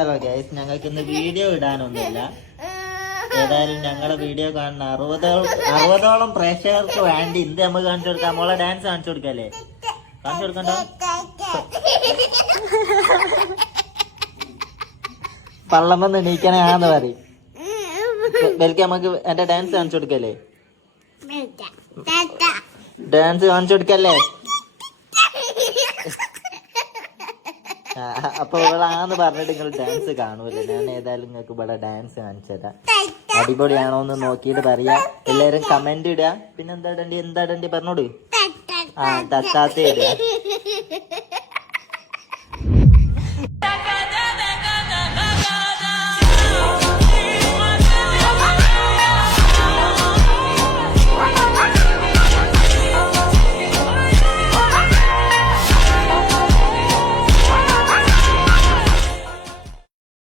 Hello guys, ഞങ്ങൾക്ക് ഇന്ന് video ഇടാനൊന്നുമില്ല. ഏതായാലും ഞങ്ങളുടെ വീഡിയോ കാണുന്ന 60ഓളം പ്രേക്ഷകർക്ക് വേണ്ടി ഇന്ത് നമുക്ക് കാണിച്ചു കൊടുക്കാം. മോളെ ഡാൻസ് കാണിച്ചു കൊടുക്കല്ലേ? കാണിച്ചു കൊടുക്കണ്ടോ? പള്ളമ്പന്ന് എണീക്കണേ ആന്ന് പറയും. ബൽക്ക് നമുക്ക് എന്റെ ഡാൻസ് കാണിച്ചു കൊടുക്കല്ലേ? ഡാൻസ് കാണിച്ചു കൊടുക്കല്ലേ? അപ്പൊ ഇവളാന്ന് പറഞ്ഞിട്ട് നിങ്ങൾ ഡാൻസ് കാണൂല്ലേ? ഞാൻ ഏതായാലും നിങ്ങൾക്ക് ഇവിടെ ഡാൻസ് കാണിച്ചു തരാം. അടിപൊളിയാണോന്ന് നോക്കിയിട്ട് പറയാ. എല്ലാരും കമന്റ് ഇടുക. പിന്നെ എന്താ ഇടണ്ടി പറഞ്ഞോട്. ആ തത്താത്ത ഇടുക.